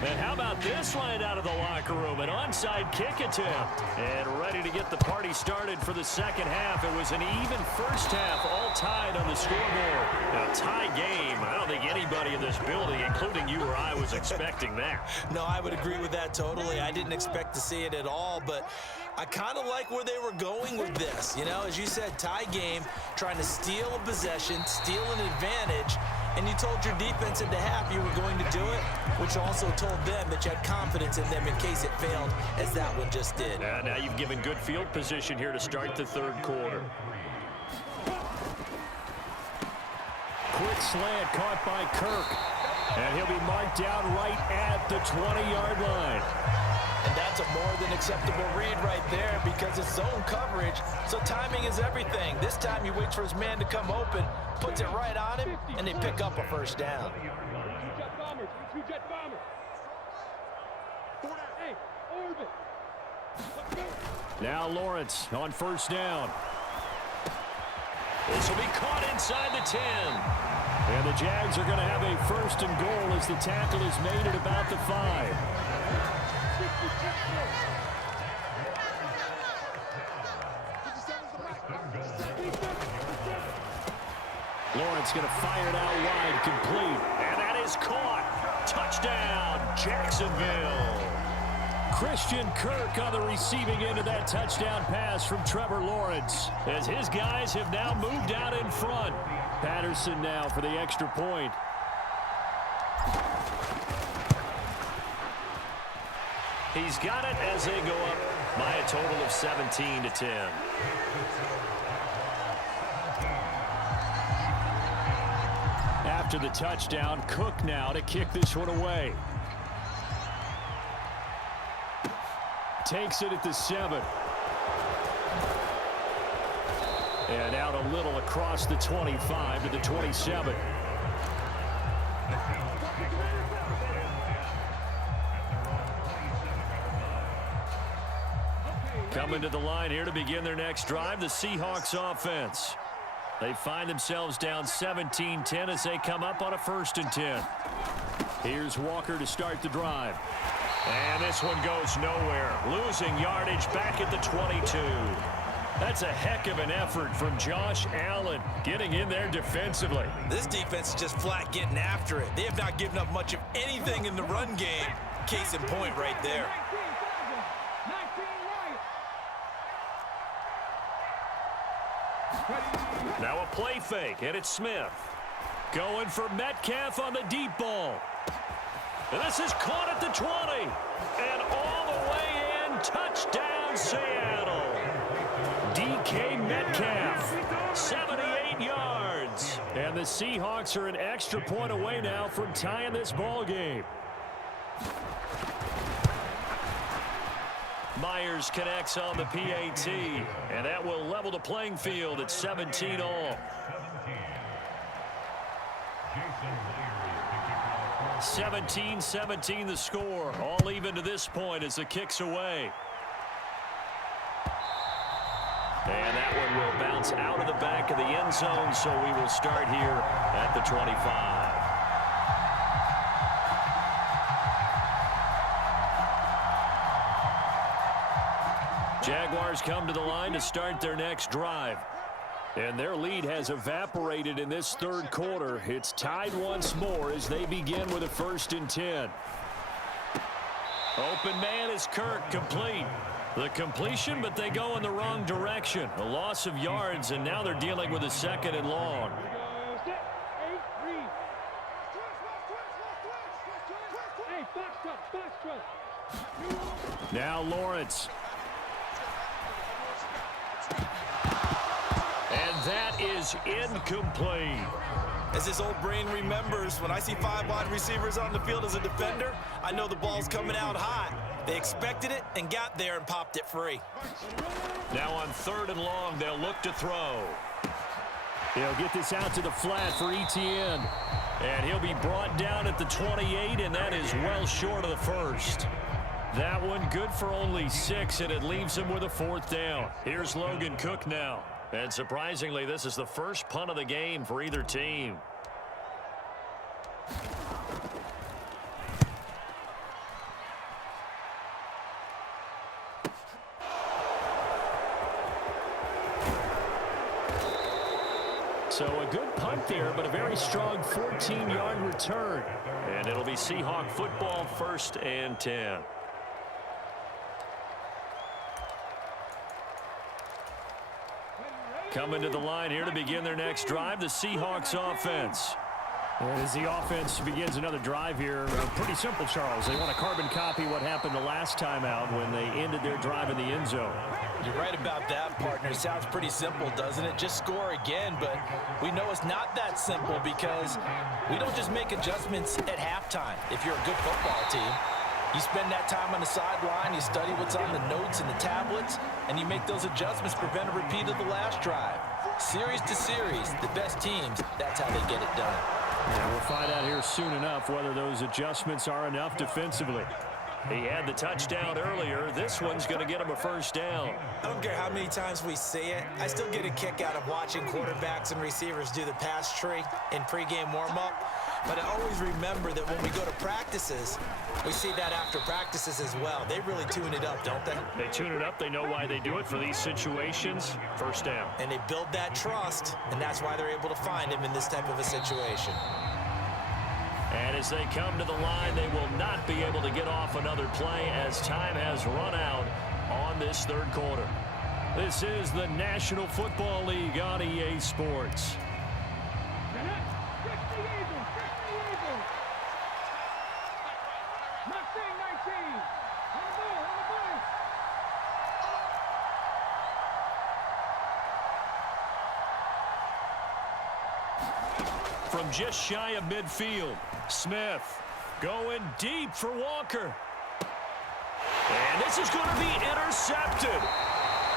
And how about this line out of the locker room? An onside kick attempt. And ready to get the party started for the second half. It was an even first half, all tied on the scoreboard. A tie game. I don't think anybody in this building, including you or I, was expecting that. No, I would agree with that totally. I didn't expect to see it at all, but I kind of like where they were going with this. You know, as you said, tie game, trying to steal a possession, steal an advantage, and you told your defense at the half you were going to do it, which also told them that you had confidence in them in case it failed, as that one just did. Now you've given good field position here to start the third quarter. Quick slant caught by Kirk, and he'll be marked down right at the 20-yard line. And that's a more than acceptable read right there because it's zone coverage, so timing is everything. This time he waits for his man to come open, puts it right on him, and they pick up a first down. Now Lawrence on first down. This will be caught inside the 10. And the Jags are going to have a first and goal as the tackle is made at about the 5. Lawrence going to fire it out wide, complete. And that is caught. Touchdown, Jacksonville. Christian Kirk on the receiving end of that touchdown pass from Trevor Lawrence, as his guys have now moved out in front. Patterson now for the extra point. He's got it as they go up by a total of 17-10. After the touchdown, Cook now to kick this one away. Takes it at the 7. And out a little across the 25 to the 27. Coming to the line here to begin their next drive, the Seahawks offense. They find themselves down 17-10 as they come up on a 1st and 10. Here's Walker to start the drive. And this one goes nowhere. Losing yardage back at the 22. That's a heck of an effort from Josh Allen getting in there defensively. This defense is just flat getting after it. They have not given up much of anything in the run game. Case in point right there. Now a play fake, and it's Smith. Going for Metcalf on the deep ball. And this is caught at the 20. And all the way in, touchdown Seattle. DK Metcalf, 78 yards. And the Seahawks are an extra point away now from tying this ball game. Myers connects on the PAT, and that will level the playing field at 17 all. 17-17 the score, all even to this point as the kick's away. And that one will bounce out of the back of the end zone, so we will start here at the 25. Jaguars come to the line to start their next drive. And their lead has evaporated in this third quarter. It's tied once more as they begin with a 1st and 10. Open man is Kirk, complete. The completion, but they go in the wrong direction. A loss of yards, and now they're dealing with a 2nd and long. Now Lawrence. And that is incomplete. As his old brain remembers, when I see 5 wide receivers on the field as a defender, I know the ball's coming out hot. They expected it and got there and popped it free. Now on 3rd and long, they'll look to throw. He'll get this out to the flat for Etienne. And he'll be brought down at the 28, and that is well short of the 1st. That one good for only 6, and it leaves him with a 4th down. Here's Logan Cook now. And surprisingly, this is the first punt of the game for either team. good punt there, but a very strong 14-yard return. And it'll be Seahawk football, 1st and 10. Coming to the line here to begin their next drive, the Seahawks offense. And as the offense begins another drive here, pretty simple, Charles. They want to carbon copy what happened the last time out when they ended their drive in the end zone. You're right about that, partner. Sounds pretty simple, doesn't it? Just score again, but we know it's not that simple because we don't just make adjustments at halftime. If you're a good football team, you spend that time on the sideline, you study what's on the notes and the tablets, and you make those adjustments, prevent a repeat of the last drive. Series to series, the best teams, that's how they get it done. Yeah, we'll find out here soon enough whether those adjustments are enough defensively. He had the touchdown earlier. This one's going to get him a 1st down. I don't care how many times we see it. I still get a kick out of watching quarterbacks and receivers do the pass tree in pregame warm-up. But I always remember that when we go to practices, we see that after practices as well. They really tune it up, don't they? They tune it up. They know why they do it for these situations. 1st down. And they build that trust, and that's why they're able to find him in this type of a situation. And as they come to the line, they will not be able to get off another play as time has run out on this 3rd quarter. This is the National Football League on EA Sports. From just shy of midfield, Smith going deep for Walker. And this is going to be intercepted.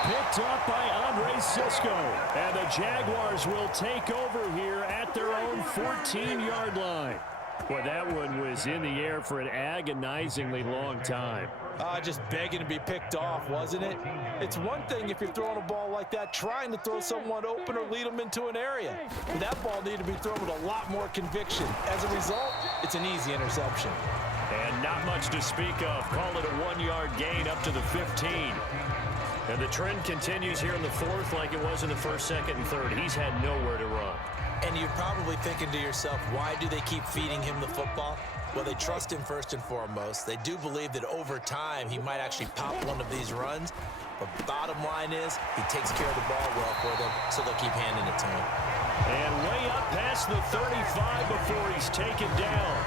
Picked up by Andre Sisco. And the Jaguars will take over here at their own 14-yard line. Boy, that one was in the air for an agonizingly long time. Just begging to be picked off, wasn't it? It's one thing if you're throwing a ball like that, trying to throw someone open or lead them into an area. But that ball needed to be thrown with a lot more conviction. As a result, it's an easy interception. And not much to speak of. Call it a 1-yard gain up to the 15. And the trend continues here in the 4th like it was in the 1st, 2nd, and 3rd. He's had nowhere to run. And you're probably thinking to yourself, why do they keep feeding him the football? Well, they trust him first and foremost. They do believe that over time he might actually pop one of these runs. But bottom line is he takes care of the ball well for them, so they'll keep handing it to him. And way up past the 35 before he's taken down.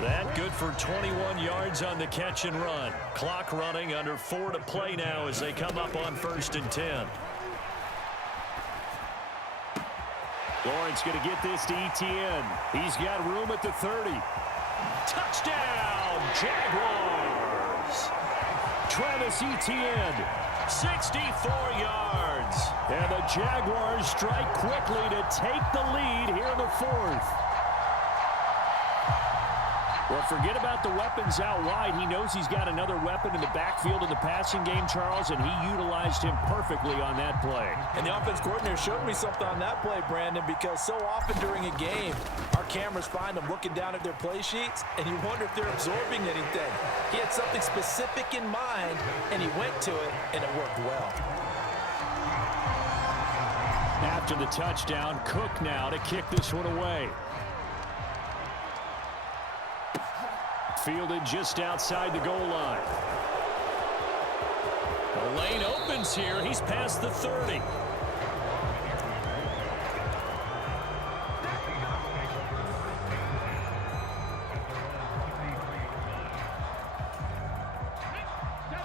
That good for 21 yards on the catch and run. Clock running, under 4 to play now as they come up on 1st and 10. Lawrence going to get this to Etienne. He's got room at the 30. Touchdown, Jaguars! Travis Etienne, 64 yards. And the Jaguars strike quickly to take the lead here in the 4th. Well, forget about the weapons out wide. He knows he's got another weapon in the backfield in the passing game, Charles, and he utilized him perfectly on that play. And the offense coordinator showed me something on that play, Brandon, because so often during a game, our cameras find them looking down at their play sheets, and you wonder if they're absorbing anything. He had something specific in mind, and he went to it, and it worked well. After the touchdown, Cook now to kick this one away. Fielded just outside the goal line. The lane opens here. He's past the 30.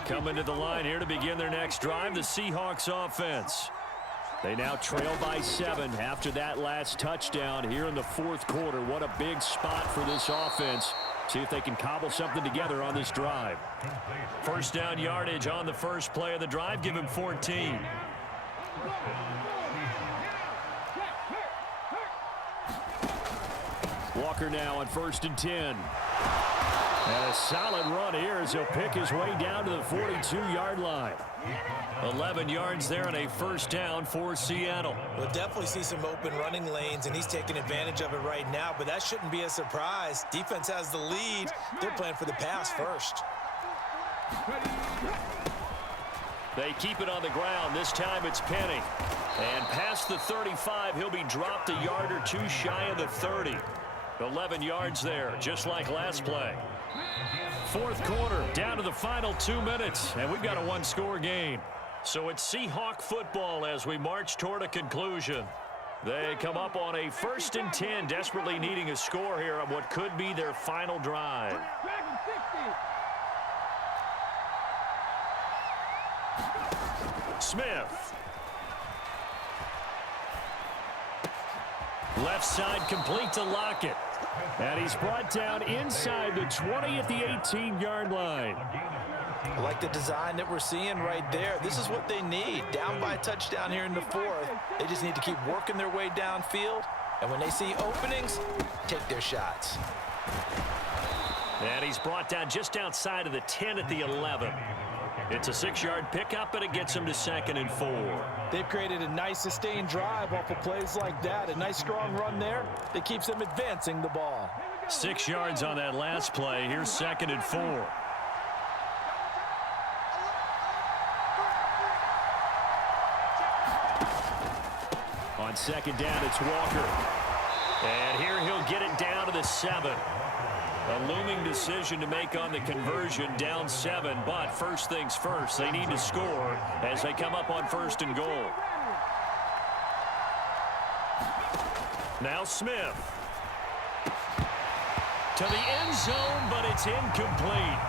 Coming to the line here to begin their next drive, the Seahawks offense. They now trail by 7 after that last touchdown here in the 4th quarter. What a big spot for this offense. See if they can cobble something together on this drive. 1st down yardage on the first play of the drive. Give him 14. Walker now on 1st and 10. And a solid run here as he'll pick his way down to the 42-yard line. 11 yards there and a 1st down for Seattle. We'll definitely see some open running lanes, and he's taking advantage of it right now, but that shouldn't be a surprise. Defense has the lead. They're playing for the pass first. They keep it on the ground. This time it's Penny. And past the 35, he'll be dropped a yard or two shy of the 30. 11 yards there, just like last play. Fourth quarter, down to the final 2 minutes, and we've got a one-score game. So it's Seahawk football as we march toward a conclusion. They come up on a 1st and 10, desperately needing a score here on what could be their final drive. Smith. Left side complete to Lockett. And he's brought down inside the 20 at the 18-yard line. I like the design that we're seeing right there. This is what they need. Down by a touchdown here in the 4th. They just need to keep working their way downfield. And when they see openings, take their shots. And he's brought down just outside of the 10 at the 11. It's a 6-yard pickup, and it gets him to 2nd and 4. They've created a nice sustained drive off of plays like that. A nice strong run there that keeps them advancing the ball. 6 yards on that last play. Here's 2nd and 4. On 2nd down, it's Walker. And here he'll get it down to the 7. A looming decision to make on the conversion, down 7, but first things first, they need to score as they come up on 1st and goal. Now Smith. To the end zone, but it's incomplete.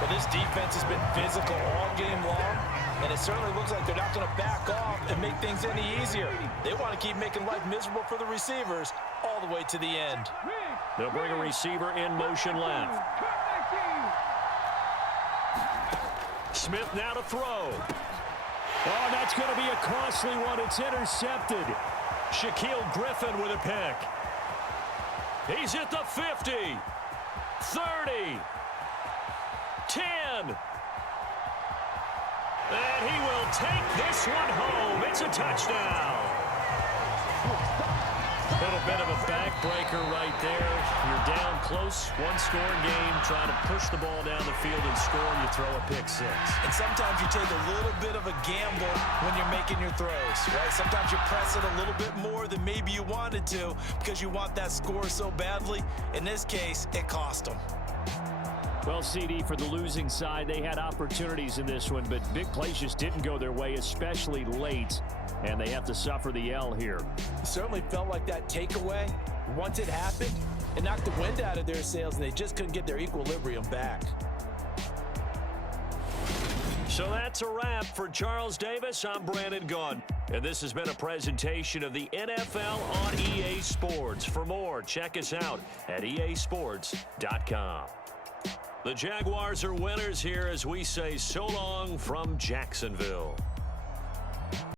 Well, this defense has been physical all game long, and it certainly looks like they're not going to back off and make things any easier. They want to keep making life miserable for the receivers all the way to the end. They'll bring a receiver in motion left. Smith now to throw. Oh, that's going to be a costly one. It's intercepted. Shaquille Griffin with a pick. He's at the 50, 30, 10. And he will take this one home. It's a touchdown. A little bit of a backbreaker right there. You're down close, one-score game, trying to push the ball down the field and score, and you throw a pick 6. And sometimes you take a little bit of a gamble when you're making your throws, right? Sometimes you press it a little bit more than maybe you wanted to because you want that score so badly. In this case, it cost them. Well, CD, for the losing side, they had opportunities in this one, but big plays just didn't go their way, especially late, and they have to suffer the L here. It certainly felt like that takeaway, once it happened, it knocked the wind out of their sails, and they just couldn't get their equilibrium back. So that's a wrap for Charles Davis. I'm Brandon Gaudin, and this has been a presentation of the NFL on EA Sports. For more, check us out at easports.com. The Jaguars are winners here as we say so long from Jacksonville.